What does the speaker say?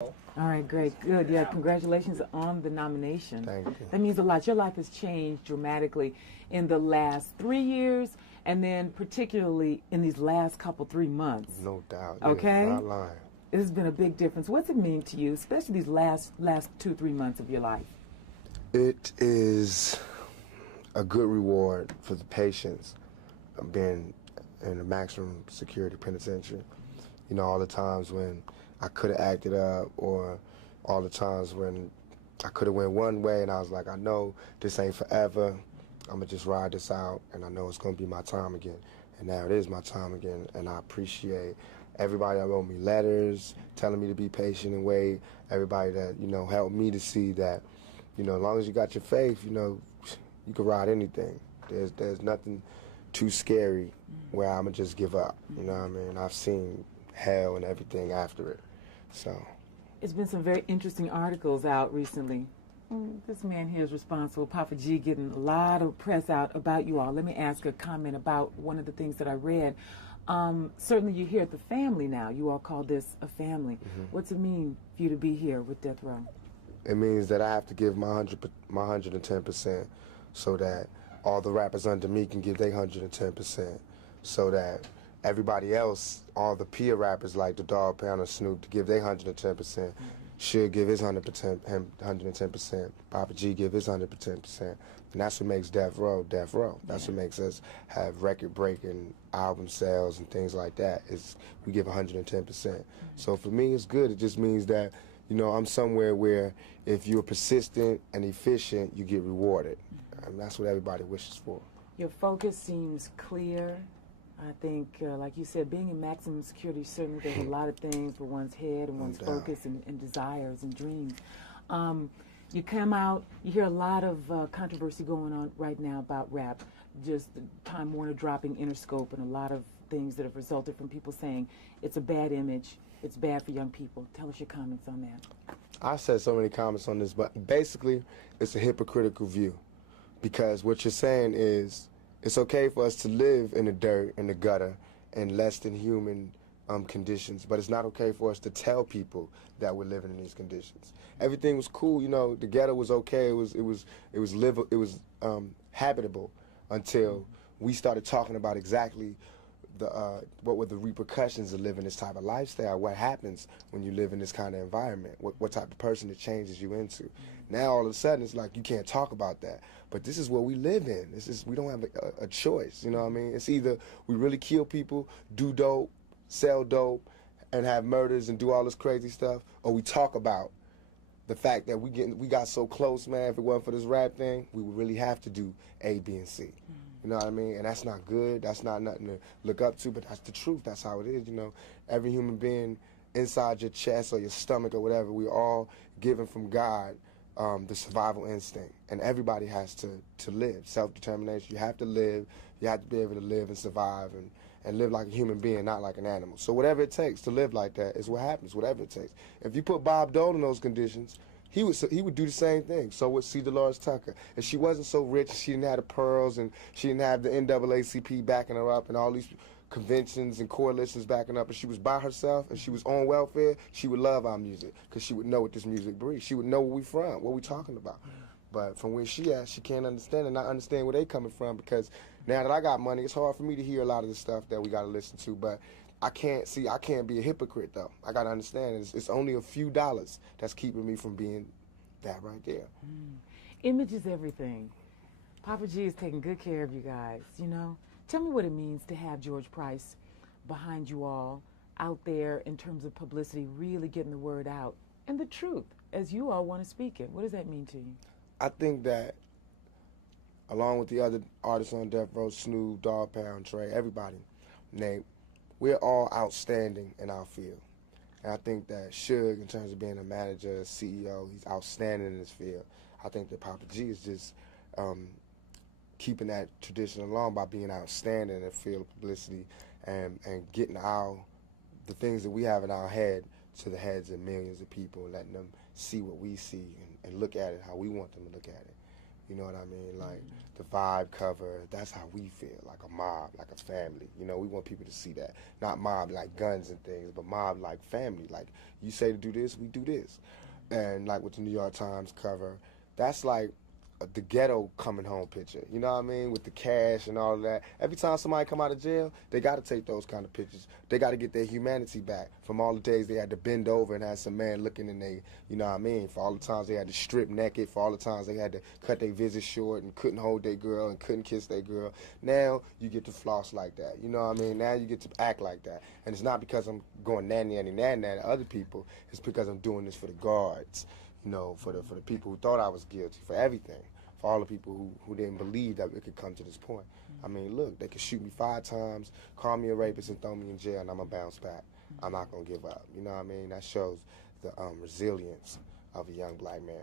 All right, great, good. Yeah, congratulations on the nomination. Thank you. That means a lot. Your life has changed dramatically in the last 3 years, and then particularly in these last couple 3 months. No doubt. Okay, Yeah, not lying. It has been a big difference. What's it mean to you, especially these last 2-3 months of your life? It is a good reward for the patience of being in a maximum security penitentiary. You know, all the times when I could have acted up, or all the times when I could have went one way and I was like, I know this ain't forever. I'm gonna just ride this out, and I know it's gonna be my time again. And now it is my time again, and I appreciate everybody that wrote me letters, telling me to be patient and wait, everybody that, you know, helped me to see that, you know, as long as you got your faith, you know, you can ride anything. There's nothing too scary where I'm gonna just give up, you know what I mean? I've seen hell and everything after it, so. It's been some very interesting articles out recently. This man here is responsible, Papa G, getting a lot of press out about you all. Let me ask a comment about one of the things that I read. Certainly you're here at the family now. You all call this a family. What's it mean for you to be here with Death Row? It means that I have to give my 110% so that all the rappers under me can give their 110%, so that everybody else, all the peer rappers like the Dog Pound or Snoop, to give their 110%, should give his 110%, Papa G give his 110%, and that's what makes Death Row Death Row. That's what makes us have record-breaking album sales and things like that, is we give 110%. So for me, it's good. It just means that, you know, I'm somewhere where if you're persistent and efficient, you get rewarded. And that's what everybody wishes for. Your focus seems clear. I think, like you said, being in maximum security, certainly there's a lot of things for one's head and one's focus and desires and dreams. You come out, you hear a lot of controversy going on right now about rap, just Time Warner dropping Interscope and a lot of things that have resulted from people saying it's a bad image, it's bad for young people. Tell us your comments on that. I said so many comments on this, but basically it's a hypocritical view, because what you're saying is it's okay for us to live in the dirt, in the gutter, in less than human conditions, but it's not okay for us to tell people that we're living in these conditions. Everything was cool, you know. The ghetto was okay. It was habitable until we started talking about exactly what were the repercussions of living this type of lifestyle. What happens when you live in this kind of environment? What type of person it changes you into? Now all of a sudden it's like you can't talk about that. But this is what we live in. We don't have a choice. You know what I mean? It's either we really kill people, do dope, sell dope, and have murders and do all this crazy stuff, or we talk about the fact that we got so close, man. If it wasn't for this rap thing, we would really have to do A, B, and C. You know what I mean? And that's not good. That's not nothing to look up to, but that's the truth. That's how it is, you know. Every human being inside your chest or your stomach or whatever, we all given from God the survival instinct. And everybody has to live. Self-determination. You have to live. You have to be able to live and survive and live like a human being, not like an animal. So whatever it takes to live like that is what happens, whatever it takes. If you put Bob Dole in those conditions, he would do the same thing. So would C. Dolores Tucker. If she wasn't so rich, she didn't have the pearls, and she didn't have the NAACP backing her up, and all these conventions and coalitions backing up, and she was by herself, and she was on welfare, she would love our music, because she would know what this music breeds. She would know where we from, what we talking about. But from where she at, she can't understand and not understand where they coming from, because now that I got money, it's hard for me to hear a lot of the stuff that we got to listen to. But I can't be a hypocrite, though. I got to understand it's only a few dollars that's keeping me from being that right there. Image is everything. Papa G is taking good care of you guys, you know. Tell me what it means to have George Pryce behind you all, out there in terms of publicity, really getting the word out, and the truth, as you all want to speak it. What does that mean to you? I think that, along with the other artists on Death Row, Snoop, Dog Pound, Trey, everybody, Nate, we're all outstanding in our field. And I think that Suge, in terms of being a manager, CEO, he's outstanding in his field. I think that Papa G is just keeping that tradition along by being outstanding in the field of publicity and getting the things that we have in our head to the heads of millions of people and letting them see what we see and look at it how we want them to look at it. You know what I mean? Like the vibe cover, that's how we feel, like a mob, like a family. You know, we want people to see that. Not mob like guns and things, but mob like family. Like you say to do this, we do this. And like with the New York Times cover, that's like the ghetto coming home picture, you know what I mean, with the cash and all of that. Every time somebody come out of jail, they got to take those kind of pictures. They got to get their humanity back from all the days they had to bend over and have some man looking in they, you know what I mean, for all the times they had to strip naked, for all the times they had to cut their visit short and couldn't hold their girl and couldn't kiss their girl. Now you get to floss like that, you know what I mean. Now you get to act like that. And it's not because I'm going nanny to other people. It's because I'm doing this for the guards, you know, for the people who thought I was guilty, for everything, for all the people who didn't believe that it could come to this point. I mean, look, they could shoot me 5 times, call me a rapist, and throw me in jail, and I'm going to bounce back. I'm not going to give up. You know what I mean? That shows the resilience of a young black man.